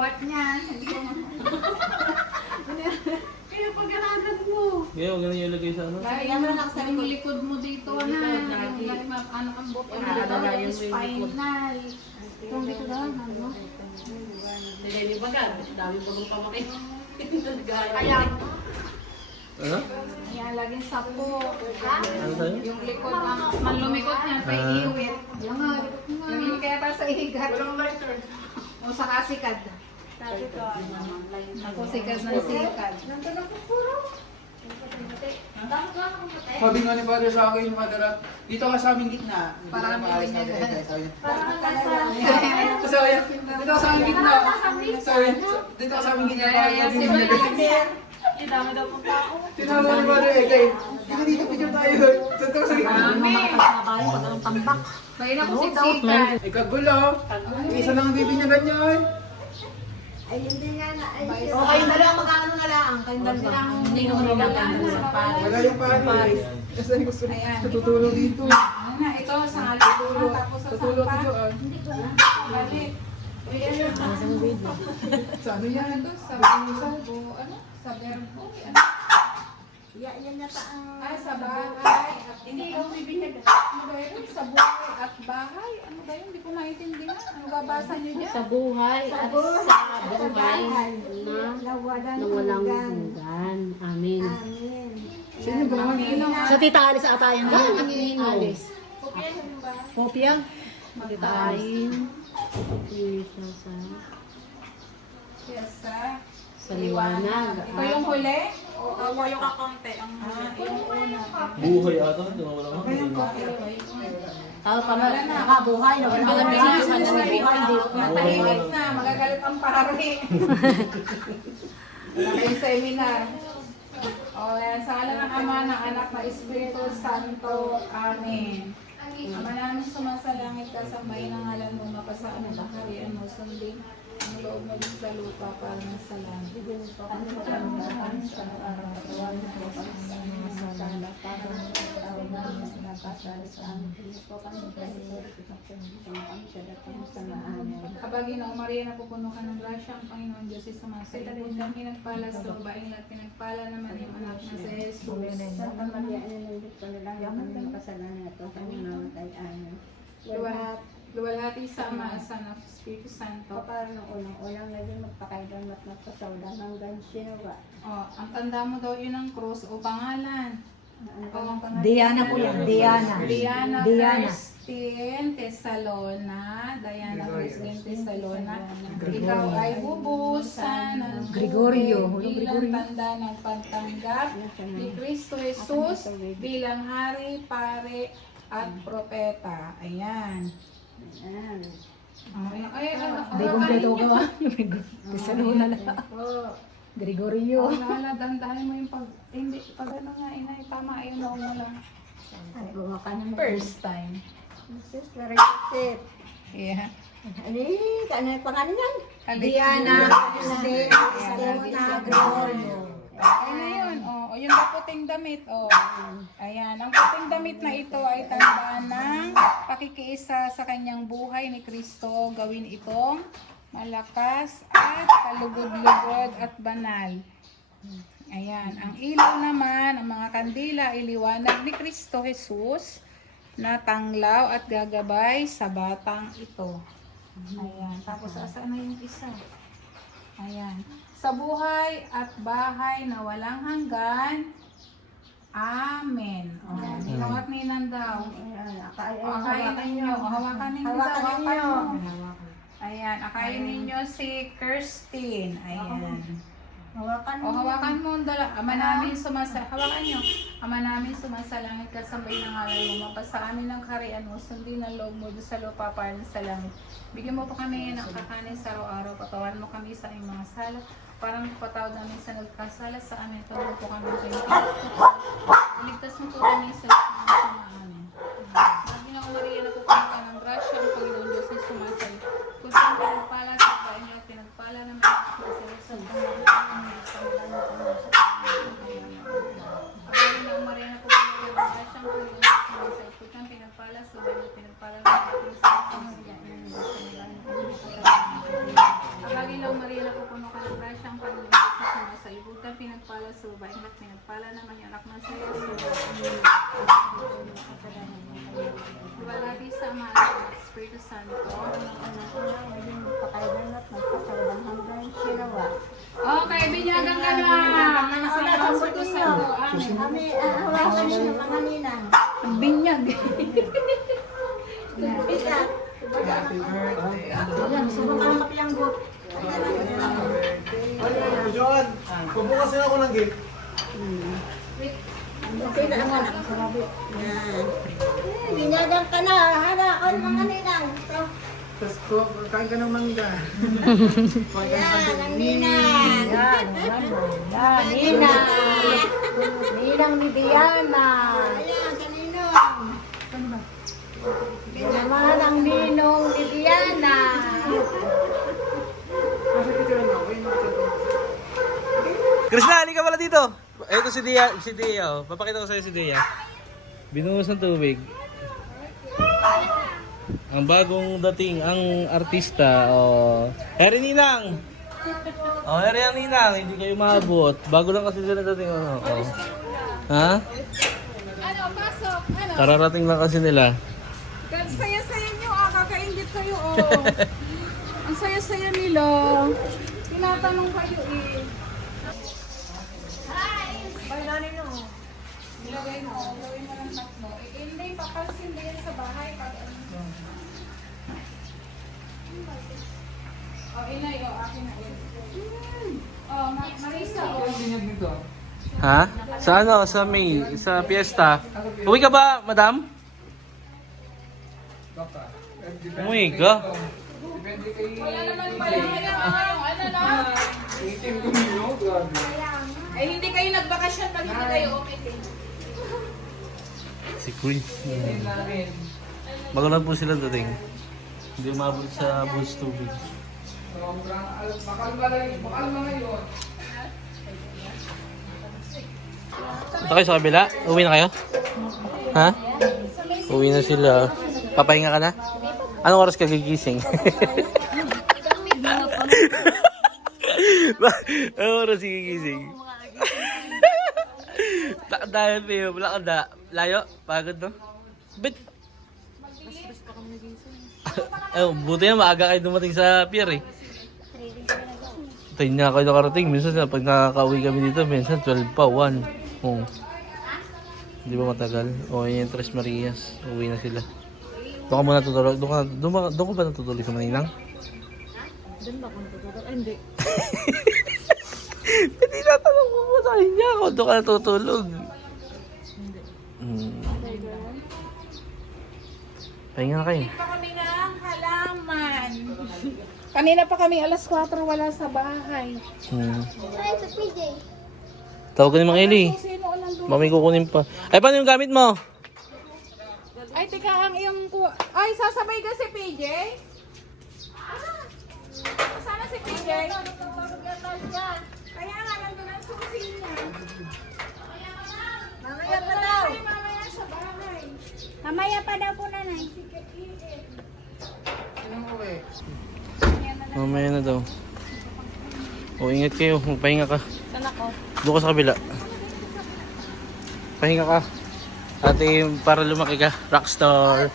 buhat niyan. Kaya pag-aralan mo. Kaya huwag na yung ilagay sa ano. Lagyan mo na sa likod mo dito na. Yung ano ang buto mo dito. Spinal. Yung dito lang. Ano? Hindi ba ka? Dami ba mong pamakin? Ayan. Ano? Ayan, laging sapo. Ha? Ano sa'yo? Yung likod, manlumikot niyan, pa iiwit. Yung kaya para sa ihigat. O sa kasikad. Ako sikad ng sikad. Sabi nga ni Father sa akin, Father, dito ka sa aming gitna. Para Maayos na may ganyan. Sabi niya. ganyan. Sabi niya, dito ka sa aming gitna. Sabi niya, dito ka sa aming gitna. Dami daw pong tao. Tinawag ni Father, kay, dito picture tayo. Dito ka sa gitna. Kaya na ko siksikan. Ay, kagulo. Isa lang ang bibi niya ganyan. Ay, hindi nga na. Ay, O kayong dalawa magkano na lang? Kayong dalawa. Hindi ko nilagay sa pare. Wala yung pare. Kasi gusto natutulog dito. Ano na, ito sa halipulo. Tapos sa Tutulog sampa. dito ah. Balik. Sa ano yan? Ito, sa verbo. Ano? Sa verbo. Ano? yan yata ang... Ay, sa bahay. Hindi, ikaw bibigyan. Ano ba yun? Sa buhay at bahay. Ano ba yun? Hindi ko maintindihan. Ano babasa niyo dyan? Sa buhay at sa buhay na walang hanggan. Amin. Amin. Sino ba naman? Sa Tita Alice ata yan. Ang Alice. Kopya? Tita Alice. Isa sa liwanag. Ito yung huli? O yung kakonte? Yung una. Buhay ata. Hindi na wala nga. Tao pa nakabuhay na walang hanggan. Matahimik na. Magagalit ang pari. Wala kayong seminar. O yan. Sa ala ng Ama, ng Anak, na Espiritu Santo. Amen. Ama namin sumasalangit ka, sambahin ang ngalan mo, mapasaan ang kaharian mo, sundin ang loob mo din sa lupa para sa langit. Ano mo kami naman sa araw-araw mo sa mga sala para magkatawag namin sa napasal sa amin. Po kami dahil sa Kabagi na Maria, napupuno ka ng grasya, ang Panginoon Diyos ay sumasalangit. Huwag kang pinagpala sa babaeng at pinagpala naman yung anak na si Jesus. Santa Maria, inanindit ko na lang ang kanyang kasalanan at ang kanyang namatay. Amen. Luwalhati sa Ama, sa Anak, sa Espiritu Santo. Kapag ng unang-unang naging magpakailan at magpasawda hanggang sinuwa. Ang tanda mo daw yun ng krus o pangalan. Diana po yan. Diana. Diana Christine Tesalona. Diana Christine Tesalona. Ikaw ay bubusan ng Gregorio. tubig bilang tanda ng pagtanggap ni Kristo Jesus bilang hari, pare, at propeta. Ayan. Ayan. Hindi kompleto ka ba? Tesalona na. Gregorio. Dandahan mo yung pag... Hindi, pag ano nga, inay, tama, ayun na mo lang. At gumawa ka ng First time. This is very good. Yeah. Ano yung pangalan yan? Diana Christine Tesalona Gregorio. Ayun na yun. O yung puting damit. Ayan. Ang puting damit na ito ay tanda ng pakikiisa sa kanyang buhay ni Kristo. Gawin itong malakas at kalugod-lugod at banal. Ayan. Ang ilaw naman, ang mga kandila, iliwanag ni Kristo Jesus na tanglaw at gagabay sa batang ito. Ayan. Tapos asaan na yung isa? Ayan. Sa buhay at bahay na walang hanggan. Amen. Hinawat ni Nandaw. Akayin ninyo. Hawakan ninyo. Hawakan ninyo. Ayan. Akayin ninyo si Kirstine. Ayan. Hawakan mo. Hawakan mo ang dala. Ama namin hawakan nyo. Ama namin sumasalangit ka, sambay ng ngalan mo. Mapasa amin ng kaharian mo. Sundin ang loob mo doon sa lupa para sa langit. Bigyan mo po kami ng kakanin sa araw-araw. Patawarin mo kami sa aming mga sala. Parang patawad namin sa nagkasala sa amin. Tulog po kami sa inyo. Iligtas mo po kami sa lahat ng sama amin. Lagi na Maria, napupuno ka ng grasya. Ang Panginoon Diyos ay sumasal. Kung saan pinagpala sa bahay niyo, pinagpala naman sa sa Pagkain ng Maria, napupuno ka ng grasya. Ang Panginoon Diyos ay sumasal. Kung saan pinagpala sa bahay niyo, pinagpala naman sa Panginoon. Lagi ng Maria, Maria, napupuno ka ng grasya, ang Panginoon sa suma sa iyo. Huwag kang pinagpala sa babaeng at pinagpala naman yung anak na sa iyo. Iwalagi sa Ama at sa Espiritu Santo. Okay, binyagan ka na. Anak sa Espiritu Santo. Amen. Kami, ahawakan niyo mga ninang. Binyag. Pita. Happy birthday. Ayan, subo ka ng kapiyanggot. Joan, pubukas na ako ng gate. Pita ang anak. Yan. Binyagan ka na. Hanakan mga ninang. Tapos kain ka ng mangga. Yan, ang ninang. Yan, Ninang. Ninang ni Diana. Ayan, kaninong. Naman ang ninong ni Diana. Krishna, halika pala dito. Ito si Dia, oh. Papakita ko sa'yo si Dia. Binuhos ng tubig. Ang bagong dating, ang artista, oh. Heri Ninang! Oh, Heri ang Ninang, hindi kayo maabot. Bago lang kasi sila dating, ano. Oh. Ha? Ano, pasok. Ano? Kararating lang kasi nila. Saya-saya nyo, kakaingit kayo, Ang saya-saya nila. Tinatanong kayo, Ilagay mo, gawin mo ng tatlo. Hindi, papansin din sa bahay. Pag ano. Inay, akin na yun. Marisa, Binyag dito. Ha? Sa ano? Sa May? Sa piyesta? Uwi ka ba, madam? Baka. Umuwi ka? Depende kay... wala naman pala ano na? 18 kumilo. Grabe. Ay, hindi kayo nagbakasyon pag hindi kayo okay din. Si Chris. Bago lang po sila dating. Hindi umabot sa bulls tubig. Makalma ngayon. Punta kayo sa kabila? Uwi na kayo? Ha? Uwi na sila. Papahinga ka na? Anong oras ka gigising? Anong oras gigising? Dahil Pio, wala ka da. Layo? Pagod no? Bit? Buti na maaga kayo dumating sa pier eh. Tayo na kayo nakarating. Minsan pag nakaka-uwi kami dito, minsan 12 pa, 1. Oh. Di ba matagal? O yung Tres Marias. Uwi na sila. Doon ka muna tutulog? Doon ka ba natutulog sa Maninang? Doon ba kung tutulog? Ay, hindi. Hindi natanong ko mo sa kanya kung doon ka natutulog. Pahinga na kayo. Pa kami ng halaman. Kanina pa kami alas 4 wala sa bahay. Tawag ka ni Mang Eli. Sino ang nandun? Mami kukunin pa. Ay, paano yung gamit mo? Ay, teka, ang iyong... Ay, sasabay ka si PJ? Sana si PJ? Kaya nga, nandun ang susi niya. Mamaya pa daw. Ay, mamaya sa bahay. Mamaya pa daw po, nanay. Mamaya na daw. O, ingat kayo. Magpahinga ka. Saan ako? Doon ka sa kabila. Pahinga ka. Ate, para lumaki ka. Rockstar.